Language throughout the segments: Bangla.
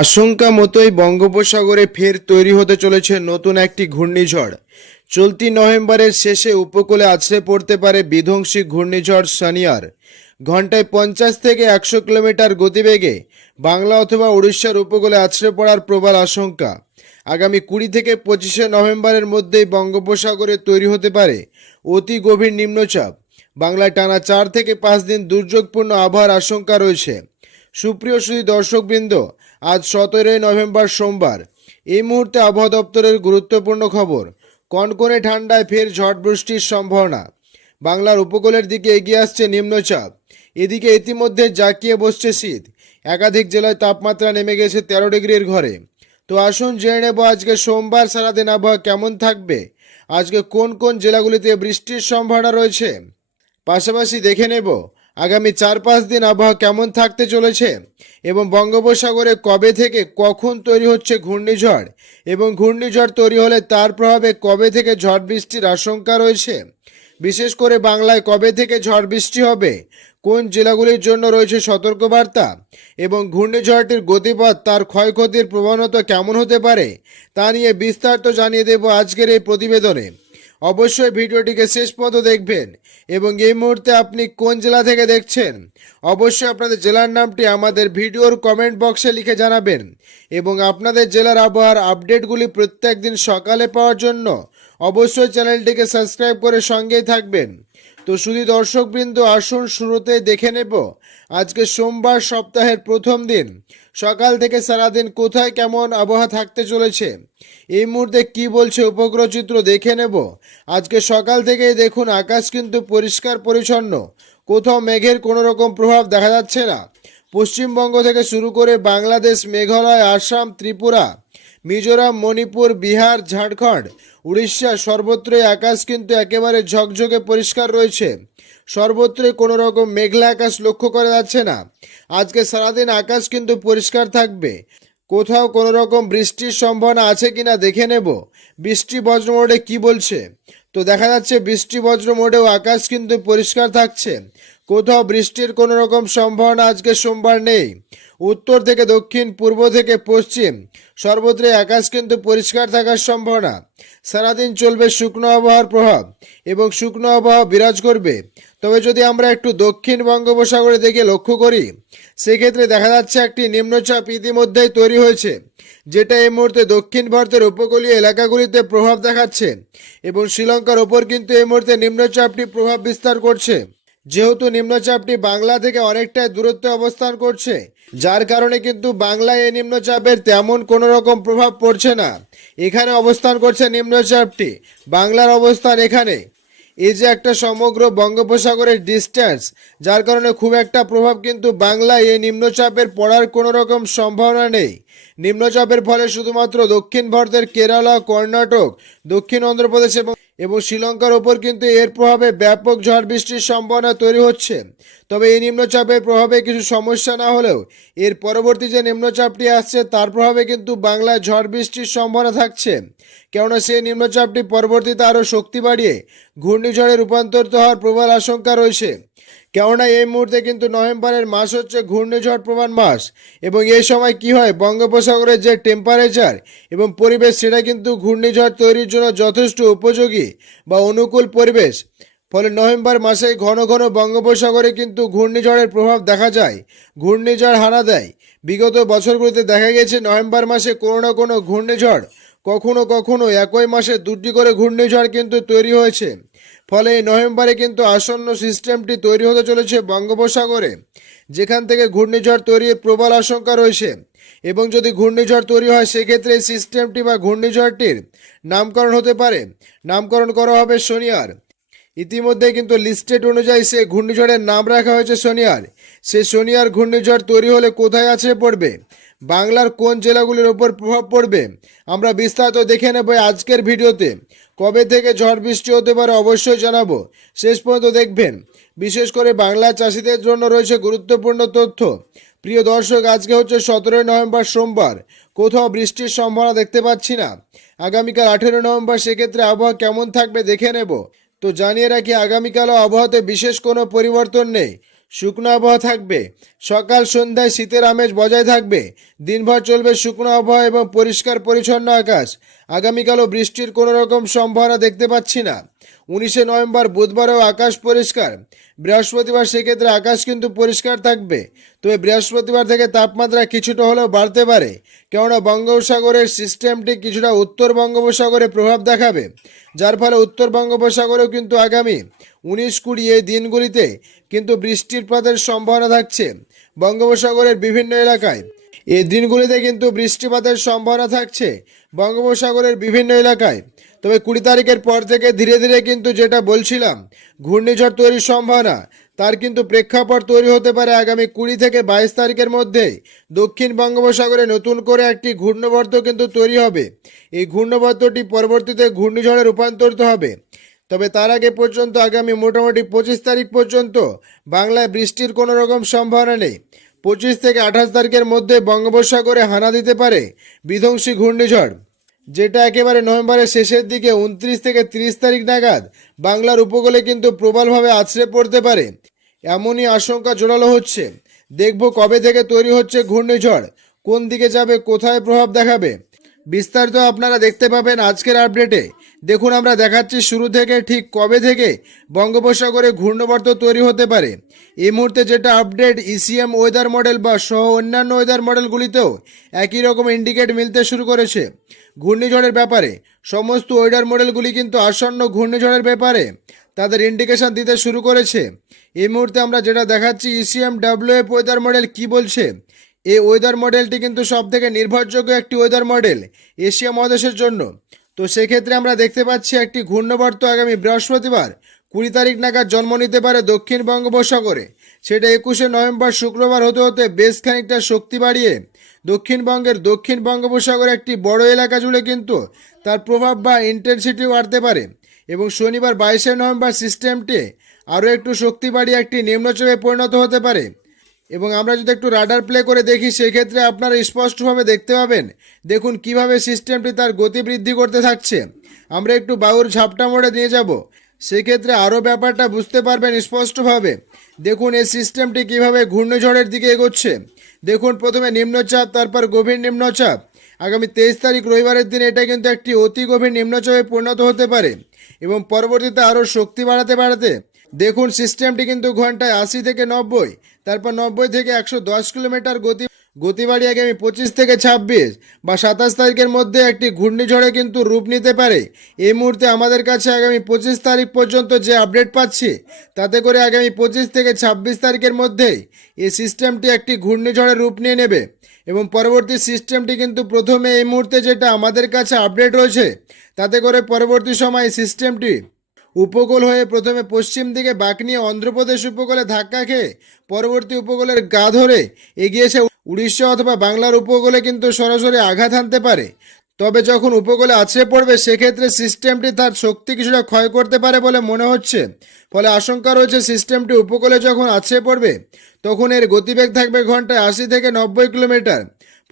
আশঙ্কা মতোই বঙ্গোপসাগরে ফের তৈরি হতে চলেছে নতুন একটি ঘূর্ণিঝড়। চলতি নভেম্বরের শেষে উপকূলে আছড়ে পড়তে পারে বিধ্বংসী ঘূর্ণিঝড় সানিয়ার। ঘন্টায় পঞ্চাশ থেকে একশো কিলোমিটার গতিবেগে বাংলা অথবা উড়িষ্যার উপকূলে আছড়ে পড়ার প্রবল আশঙ্কা। আগামী কুড়ি থেকে পঁচিশে নভেম্বরের মধ্যেই বঙ্গোপসাগরে তৈরি হতে পারে অতি গভীর নিম্নচাপ। বাংলায় টানা চার থেকে পাঁচ দিন দুর্যোগপূর্ণ আবহাওয়ার আশঙ্কা রয়েছে। সুপ্রিয় সুধী দর্শকবৃন্দ আজ সতেরোই নভেম্বর সোমবার। এই মুহূর্তে আবহাওয়া দপ্তরের গুরুত্বপূর্ণ খবর, কনকনে ঠান্ডায় ফের ঝড় বৃষ্টির সম্ভাবনা। বাংলার উপকূলের দিকে এগিয়ে আসছে নিম্নচাপ। এদিকে ইতিমধ্যে জাঁকিয়ে বসছে শীত। একাধিক জেলায় তাপমাত্রা নেমে গেছে তেরো ডিগ্রির ঘরে। তো আসুন জেনে নেব আজকে সোমবার সারাদিন আবহাওয়া কেমন থাকবে। আজকে কোন কোন জেলাগুলিতে বৃষ্টির সম্ভাবনা রয়েছে? পাশাপাশি দেখে নেব আগামী চার পাঁচ দিন আবহাওয়া কেমন থাকতে চলেছে এবং বঙ্গোপসাগরে কবে থেকে কখন তৈরি হচ্ছে ঘূর্ণিঝড় এবং ঘূর্ণিঝড় তৈরি হলে তার প্রভাবে কবে থেকে ঝড় বৃষ্টির আশঙ্কা রয়েছে? বিশেষ করে বাংলায় কবে থেকে ঝড় বৃষ্টি হবে? কোন জেলাগুলির জন্য রয়েছে সতর্কবার্তা? এবং ঘূর্ণিঝড়টির গতিপথ, তার ক্ষয়ক্ষতির প্রবণতা কেমন হতে পারে? তা নিয়ে বিস্তারিত জানিয়ে দেব আজকের এই প্রতিবেদনে। অবশ্যই ভিডিওটিকে শেষ পর্যন্ত দেখবেন এবং এই মুহূর্তে আপনি কোন জেলা থেকে দেখছেন, অবশ্যই আপনাদের জেলার নামটি আমাদের ভিডিওর কমেন্ট বক্সে লিখে জানাবেন এবং আপনাদের জেলার আবহাওয়ার আপডেটগুলি প্রত্যেক দিন সকালে পাওয়ার জন্য অবশ্যই চ্যানেলটিকে সাবস্ক্রাইব করে সঙ্গেই থাকবেন। তো শুধু দর্শকবৃন্দ আসুন, শুরুতে দেখে নেব। আজকে সোমবার সপ্তাহের প্রথম দিন। সকাল থেকে সারাদিন কোথায় কেমন আবহাওয়া থাকতে চলেছে? এই মুহূর্তে কি বলছে উপগ্রহ চিত্র দেখে নেব। আজকে সকাল থেকেই দেখুন, আকাশ কিন্তু পরিষ্কার পরিচ্ছন্ন। কোথাও মেঘের কোনো রকম প্রভাব দেখা যাচ্ছে না। পশ্চিমবঙ্গ থেকে শুরু করে বাংলাদেশ, মেঘালয়, আসাম, ত্রিপুরা মিজোরাম, মণিপুর, বিহার, ঝাড়খণ্ড। উড়িষ্যা সর্বত্রই আকাশ কিন্তু একেবারে ঝকঝকে পরিষ্কার রয়েছে। সর্বত্রই কোনো রকম মেঘলা আকাশ লক্ষ্য করা যাচ্ছে না। আজকে সারাদিন আকাশ কিন্তু পরিষ্কার থাকবে। কোথাও কোনো রকম বৃষ্টির সম্ভাবনা আছে কিনা দেখে নেব। বৃষ্টি বজ্রমোড়ে কি বলছে? তো দেখা যাচ্ছে বৃষ্টি বজ্র মোডেও আকাশ কিন্তু পরিষ্কার থাকছে। কোথাও বৃষ্টির কোনো রকম সম্ভাবনা আজকে সোমবার নেই। উত্তর থেকে দক্ষিণ, পূর্ব থেকে পশ্চিম সর্বত্রই আকাশ কিন্তু পরিষ্কার থাকার সম্ভাবনা। সারাদিন চলবে শুকনো আবহাওয়ার প্রভাব এবং শুকনো আবহাওয়া বিরাজ করবে। তবে যদি আমরা একটু দক্ষিণ বঙ্গোপসাগরে দেখে লক্ষ্য করি, সেক্ষেত্রে দেখা যাচ্ছে একটি নিম্নচাপ ইতিমধ্যেই তৈরি হয়েছে, যেটা এই মুহূর্তে দক্ষিণ ভারতের উপকূলীয় এলাকাগুলিতে প্রভাব দেখাচ্ছে এবং শ্রীলঙ্কার ওপর কিন্তু এই মুহূর্তে নিম্নচাপটি প্রভাব বিস্তার করছে। যেহেতু নিম্নচাপটি বাংলা থেকে অনেকটাই দূরত্বে অবস্থান করছে, যার কারণে কিন্তু বাংলায় এই নিম্নচাপের তেমন কোনো রকম প্রভাব পড়ছে না। এখানে অবস্থান করছে নিম্নচাপটি। বাংলার অবস্থান এখানে। এই যে একটা সমগ্র বঙ্গোপসাগরের ডিস্ট্যান্স যার কারণে খুব একটা প্রভাব কিন্তু বাংলায় এই নিম্নচাপের পড়ার কোনো রকম সম্ভাবনা নেই। নিম্নচাপের ফলে শুধুমাত্র দক্ষিণ ভারতের কেরালা, কর্ণাটক, দক্ষিণ অন্ধ্রপ্রদেশ এবং এবং শ্রীলঙ্কার ওপর কিন্তু এর প্রভাবে ব্যাপক ঝড় বৃষ্টির সম্ভাবনা তৈরি হচ্ছে। তবে এই নিম্নচাপের প্রভাবে কিছু সমস্যা না হলেও এর পরবর্তী যে নিম্নচাপটি আসছে তার প্রভাবে কিন্তু বাংলায় ঝড় বৃষ্টির সম্ভাবনা থাকছে। কেননা সেই নিম্নচাপটি পরবর্তীতে আরও শক্তি বাড়িয়ে ঘূর্ণিঝড়ে রূপান্তরিত হওয়ার প্রবল আশঙ্কা রয়েছে। কেননা এই মুহূর্তে কিন্তু নভেম্বরের মাস হচ্ছে ঘূর্ণিঝড় প্রমাণ মাস এবং এই সময় কি হয়? বঙ্গোপসাগরের যে টেম্পারেচার এবং পরিবেশ, সেটা কিন্তু ঘূর্ণিঝড় তৈরির জন্য যথেষ্ট উপযোগী বা অনুকূল পরিবেশ। ফলে নভেম্বর মাসে ঘন ঘন বঙ্গোপসাগরে কিন্তু ঘূর্ণিঝড়ের প্রভাব দেখা যায়, ঘূর্ণিঝড় হানা দেয়। বিগত বছরগুলিতে দেখা গেছে নভেম্বর মাসে কোনো না কোনো ঘূর্ণিঝড় কখনো কখনো একই মাসে দুটি করে ঘূর্ণিঝড় কিন্তু তৈরি হয়েছে। ফলে নভেম্বরে কিন্তু আসন্ন সিস্টেমটি তৈরি হতে চলেছে বঙ্গোপসাগরে, যেখান থেকে ঘূর্ণিঝড় তৈরির প্রবল আশঙ্কা রয়েছে। এবং যদি ঘূর্ণিঝড় তৈরি হয়, সেক্ষেত্রে এই সিস্টেমটি বা ঘূর্ণিঝড়টির নামকরণ হতে পারে। নামকরণ করা হবে সোনিয়ার। ইতিমধ্যে কিন্তু লিস্টেড অনুযায়ী সে ঘূর্ণিঝড়ের নাম রাখা হয়েছে সোনিয়ার। সে সোনিয়ার ঘূর্ণিঝড় তৈরি হলে কোথায় আছে পড়বে? বাংলার কোন জেলাগুলির ওপর প্রভাব পড়বে? আমরা বিস্তারিত দেখে নেব আজকের ভিডিওতে। কবে থেকে ঝড় বৃষ্টি হতে পারে অবশ্যই জানাব। শেষ পর্যন্ত দেখবেন। বিশেষ করে বাংলা চাষিদের জন্য রয়েছে গুরুত্বপূর্ণ তথ্য। প্রিয় দর্শক, আজকে হচ্ছে সতেরোই নভেম্বর সোমবার। কোথাও বৃষ্টির সম্ভাবনা দেখতে পাচ্ছি না। আগামীকাল আঠেরো নভেম্বর, সেক্ষেত্রে আবহাওয়া কেমন থাকবে দেখে নেব। তো জানিয়ে রাখি আগামীকালও আবহাওয়াতে বিশেষ কোনো পরিবর্তন নেই। শুকনো আবহাওয়া থাকবে। সকাল, সন্ধ্যায় শীতের আমেজ বজায় থাকবে। দিনভর চলবে শুকনো আবহাওয়া এবং পরিষ্কার পরিচ্ছন্ন আকাশ। আগামীকালও বৃষ্টির কোনো রকম সম্ভাবনা দেখতে পাচ্ছি না। উনিশে নভেম্বর বুধবারেও আকাশ পরিষ্কার। বৃহস্পতিবার সেক্ষেত্রে আকাশ কিন্তু পরিষ্কার থাকবে। তবে বৃহস্পতিবার থেকে তাপমাত্রা কিছুটা হলেও বাড়তে পারে। কেননা বঙ্গোপসাগরের সিস্টেমটি কিছুটা উত্তর বঙ্গোপসাগরে প্রভাব দেখাবে। যার ফলে উত্তর বঙ্গোপসাগরেও কিন্তু আগামী উনিশ কুড়ি এই দিনগুলিতে কিন্তু বৃষ্টিপাতের সম্ভাবনা থাকছে। বঙ্গোপসাগরের বিভিন্ন এলাকায় এই দিনগুলিতে কিন্তু বৃষ্টিপাতের সম্ভাবনা থাকছে বঙ্গোপসাগরের বিভিন্ন এলাকায়। তবে কুড়ি তারিখের পর থেকে ধীরে ধীরে কিন্তু যেটা বলছিলাম, ঘূর্ণিঝড় তৈরির সম্ভাবনা, তার কিন্তু প্রেক্ষাপট তৈরি হতে পারে আগামী কুড়ি থেকে বাইশ তারিখের মধ্যে। দক্ষিণ বঙ্গোপসাগরে নতুন করে একটি ঘূর্ণবর্ত কিন্তু তৈরি হবে। এই ঘূর্ণবর্তটি পরবর্তীতে ঘূর্ণিঝড়ে রূপান্তরিত হবে। তবে তার আগে পর্যন্ত আগামী মোটামুটি পঁচিশ তারিখ পর্যন্ত বাংলায় বৃষ্টির কোনো রকম সম্ভাবনা নেই। পঁচিশ থেকে আঠাশ তারিখের মধ্যে বঙ্গোপসাগরে হানা দিতে পারে বিধ্বংসী ঘূর্ণিঝড়, যেটা একেবারে নভেম্বরের শেষের দিকে উনত্রিশ থেকে তিরিশ তারিখ নাগাদ বাংলার উপকূলে কিন্তু প্রবলভাবে আছড়ে পড়তে পারে। এমনই আশঙ্কা জোরালো হচ্ছে। দেখব কবে থেকে তৈরি হচ্ছে ঘূর্ণিঝড়, কোন দিকে যাবে, কোথায় প্রভাব দেখাবে। বিস্তারিত আপনারা দেখতে পাবেন আজকের আপডেটে। দেখুন, আমরা দেখাচ্ছি শুরু থেকে ঠিক কবে থেকে বঙ্গোপসাগরে ঘূর্ণবর্ত তৈরি হতে পারে। এই মুহূর্তে যেটা আপডেট ইসিএম ওয়েদার মডেল বা সহ অন্যান্য ওয়েদার মডেলগুলিতেও একই রকম ইন্ডিকেট মিলতে শুরু করেছে। ঘূর্ণিঝড়ের ব্যাপারে সমস্ত ওয়েদার মডেলগুলি কিন্তু আসন্ন ঘূর্ণিঝড়ের ব্যাপারে তাদের ইন্ডিকেশন দিতে শুরু করেছে। এই মুহূর্তে আমরা যেটা দেখাচ্ছি ইসিএম ডাব্লিউএফ ওয়েদার মডেল কি বলছে? এই ওয়েদার মডেলটি কিন্তু সব থেকে নির্ভরযোগ্য একটি ওয়েদার মডেল এশিয়া মহাদেশের জন্য। তো সেক্ষেত্রে আমরা দেখতে পাচ্ছি একটি ঘূর্ণবর্ত আগামী বৃহস্পতিবার কুড়ি তারিখ নাগাদ জন্ম নিতে পারে দক্ষিণ বঙ্গোপসাগরে। সেটা একুশে নভেম্বর শুক্রবার হতে হতে বেশ খানিকটা শক্তি বাড়িয়ে দক্ষিণবঙ্গের দক্ষিণ বঙ্গোপসাগরে একটি বড় এলাকা জুড়ে কিন্তু তার প্রভাব বা ইন্টেন্সিটি বাড়তে পারে এবং শনিবার বাইশে নভেম্বর সিস্টেমটি আরও একটু শক্তি বাড়িয়ে একটি নিম্নচাপে পরিণত হতে পারে। এবং আমরা যদি একটু রাডার প্লে করে দেখি, সেক্ষেত্রে আপনারা স্পষ্টভাবে দেখতে পাবেন। দেখুন কীভাবে সিস্টেমটি তার গতি বৃদ্ধি করতে থাকছে। আমরা একটু বাউর ঝাপটা মোড়ে নিয়ে যাব। সেক্ষেত্রে আরও ব্যাপারটা বুঝতে পারবেন স্পষ্টভাবে। দেখুন এই সিস্টেমটি কীভাবে ঘূর্ণঝড়ের দিকে এগোচ্ছে। দেখুন প্রথমে নিম্নচাপ, তারপর গভীর নিম্নচাপ। আগামী তেইশ তারিখ রবিবারের দিন এটা কিন্তু একটি অতি গভীর নিম্নচাপে পরিণত হতে পারে এবং পরবর্তীতে আরও শক্তি বাড়াতে বাড়াতে দেখুন সিস্টেমটি কিন্তু ঘন্টায় আশি থেকে নব্বই, তারপর নব্বই থেকে একশো দশ কিলোমিটার গতি গতি বাড়িয়ে আগামী পঁচিশ থেকে ছাব্বিশ বা সাতাশ তারিখের মধ্যে একটি ঘূর্ণিঝড়ে কিন্তু রূপ নিতে পারে। এই মুহূর্তে আমাদের কাছে আগামী পঁচিশ তারিখ পর্যন্ত যে আপডেট পাচ্ছি, তাতে করে আগামী পঁচিশ থেকে ছাব্বিশ তারিখের মধ্যেই এই সিস্টেমটি একটি ঘূর্ণিঝড়ে রূপ নিয়ে নেবে এবং পরবর্তী সিস্টেমটি কিন্তু প্রথমে এই মুহূর্তে যেটা আমাদের কাছে আপডেট রয়েছে, তাতে করে পরবর্তী সময় সিস্টেমটি উপকূল হয়ে প্রথমে পশ্চিম দিকে বাঁক নিয়ে অন্ধ্রপ্রদেশ উপকূলে ধাক্কা খেয়ে পরবর্তী উপকূলের গা ধরে এগিয়েছে উড়িষ্যা অথবা বাংলার উপকূলে কিন্তু সরাসরি আঘাত হানতে পারে। তবে যখন উপকূলে আছড়ে পড়বে, সেক্ষেত্রে সিস্টেমটি তার শক্তি কিছুটা ক্ষয় করতে পারে বলে মনে হচ্ছে। ফলে আশঙ্কা রয়েছে সিস্টেমটি উপকূলে যখন আছড়ে পড়বে, তখন এর গতিবেগ থাকবে ঘন্টায় আশি থেকে নব্বই কিলোমিটার।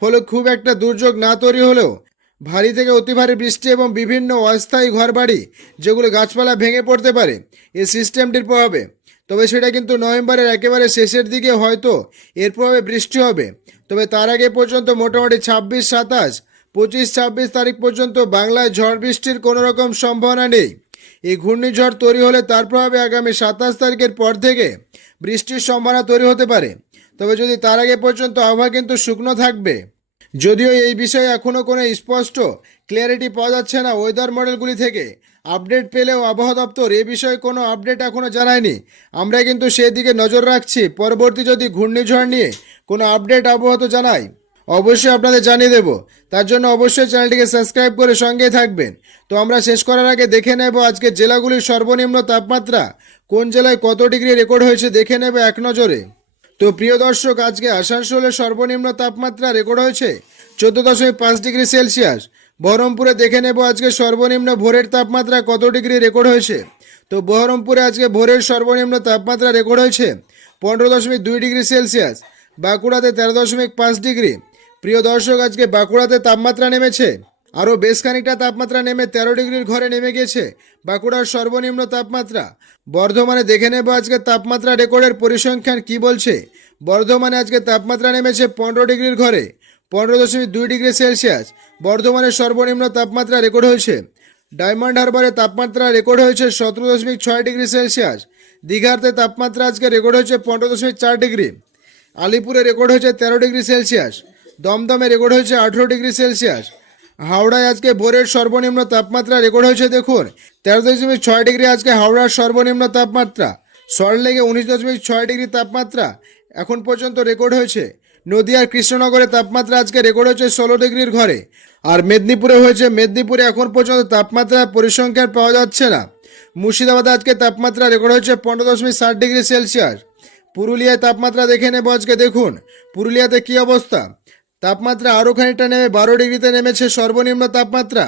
ফলে খুব একটা দুর্যোগ না তৈরি হলেও ভারী থেকে অতি ভারী বৃষ্টি এবং বিভিন্ন অস্থায়ী ঘরবাড়ি যেগুলো গাছপালা ভেঙে পড়তে পারে এই সিস্টেমটির প্রভাবে। তবে সেটা কিন্তু নভেম্বরের একেবারে শেষের দিকে হয়তো এর প্রভাবে বৃষ্টি হবে। তবে তার আগে পর্যন্ত মোটামুটি ছাব্বিশ, সাতাশ, পঁচিশ, ছাব্বিশ তারিখ পর্যন্ত বাংলায় ঝড় বৃষ্টির কোনো রকম সম্ভাবনা নেই। এই ঘূর্ণিঝড় তৈরি হলে তার প্রভাবে আগামী সাতাশ তারিখের পর থেকে বৃষ্টির সম্ভাবনা তৈরি হতে পারে। তবে যদি তার আগে পর্যন্ত আবহাওয়া কিন্তু শুকনো থাকবে যদিও এই বিষয়ে এখনও কোনো স্পষ্ট ক্লিয়ারিটি পাওয়া যাচ্ছে না ওয়েদার মডেলগুলি থেকে। আপডেট পেলেও আবহাওয়া দপ্তর এ বিষয়ে কোনো আপডেট এখনও জানায়নি। আমরা কিন্তু সেদিকে নজর রাখছি। পরবর্তী যদি ঘূর্ণিঝড় নিয়ে কোনো আপডেট আবহাওয়া তো জানাই অবশ্যই আপনাদের জানিয়ে দেব। তার জন্য অবশ্যই চ্যানেলটিকে সাবস্ক্রাইব করে সঙ্গেই থাকবেন। তো আমরা শেষ করার আগে দেখে নেব আজকে জেলাগুলির সর্বনিম্ন তাপমাত্রা কোন জেলায় কত ডিগ্রি রেকর্ড হয়েছে দেখে নেব এক নজরে। তো প্রিয় দর্শক, আজকে আসানসোলের সর্বনিম্ন তাপমাত্রা রেকর্ড হয়েছে চোদ্দ দশমিক পাঁচ ডিগ্রি সেলসিয়াস। বহরমপুরে দেখে নেব আজকে সর্বনিম্ন ভোরের তাপমাত্রা কত ডিগ্রি রেকর্ড হয়েছে। তো বহরমপুরে আজকে ভোরের সর্বনিম্ন তাপমাত্রা রেকর্ড হয়েছে পনেরো দশমিক দুই ডিগ্রি সেলসিয়াস, বাঁকুড়াতে তেরো দশমিক পাঁচ ডিগ্রি। প্রিয় দর্শক, আজকে বাঁকুড়াতে তাপমাত্রা নেমেছে আরও বেশ খানিকটা তাপমাত্রা নেমে তেরো ডিগ্রির ঘরে নেমে গেছে। বাঁকুড়ার সর্বনিম্ন তাপমাত্রা। বর্ধমানে দেখে নেব আজকে তাপমাত্রা রেকর্ডের পরিসংখ্যান কি বলছে। বর্ধমানে আজকে তাপমাত্রা নেমেছে পনেরো ডিগ্রির ঘরে, পনেরো দশমিক দুই ডিগ্রি সেলসিয়াস। বর্ধমানের সর্বনিম্ন তাপমাত্রা রেকর্ড হয়েছে। ডায়মন্ড হারবারে তাপমাত্রা রেকর্ড হয়েছে সতেরো দশমিক ছয় ডিগ্রি সেলসিয়াস। দীঘাতে তাপমাত্রা আজকে রেকর্ড হয়েছে পনেরো দশমিক চার ডিগ্রি। আলিপুরে রেকর্ড হয়েছে তেরো ডিগ্রি সেলসিয়াস। দমদমে রেকর্ড হয়েছে আঠেরো ডিগ্রি সেলসিয়াস। হাওড়ায় আজকে ভোরের সর্বনিম্ন তাপমাত্রা রেকর্ড হয়েছে, দেখুন। তেরো দশমিক ছয় ডিগ্রি আজকে হাওড়ার সর্বনিম্ন তাপমাত্রা। সল্টলেকে উনিশ দশমিক ছয় ডিগ্রি তাপমাত্রা এখন পর্যন্ত রেকর্ড হয়েছে। নদিয়ার কৃষ্ণনগরে তাপমাত্রা আজকে রেকর্ড হয়েছে ষোলো ডিগ্রির ঘরে। আর মেদিনীপুরে হয়েছে, মেদিনীপুরে এখন পর্যন্ত তাপমাত্রা পরিসংখ্যান পাওয়া যাচ্ছে না। মুর্শিদাবাদে আজকে তাপমাত্রা রেকর্ড হয়েছে পনেরো দশমিক ষাট ডিগ্রি সেলসিয়াস। পুরুলিয়ায় তাপমাত্রা দেখে নেব আজকে, দেখুন। পুরুলিয়াতে কি অবস্থা? তাপমাত্রা আরও খানিকটা নেমে বারো ডিগ্রিতে নেমেছে সর্বনিম্ন তাপমাত্রা।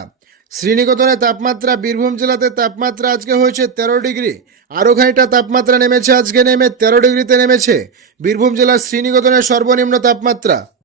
শ্রীনিকেতনে তাপমাত্রা, বীরভূম জেলাতে তাপমাত্রা আজকে হয়েছে তেরো ডিগ্রি। আরও খানিকটা তাপমাত্রা নেমেছে, আজকে নেমে তেরো ডিগ্রিতে নেমেছে। বীরভূম জেলার শ্রীনিকেতনের সর্বনিম্ন তাপমাত্রা।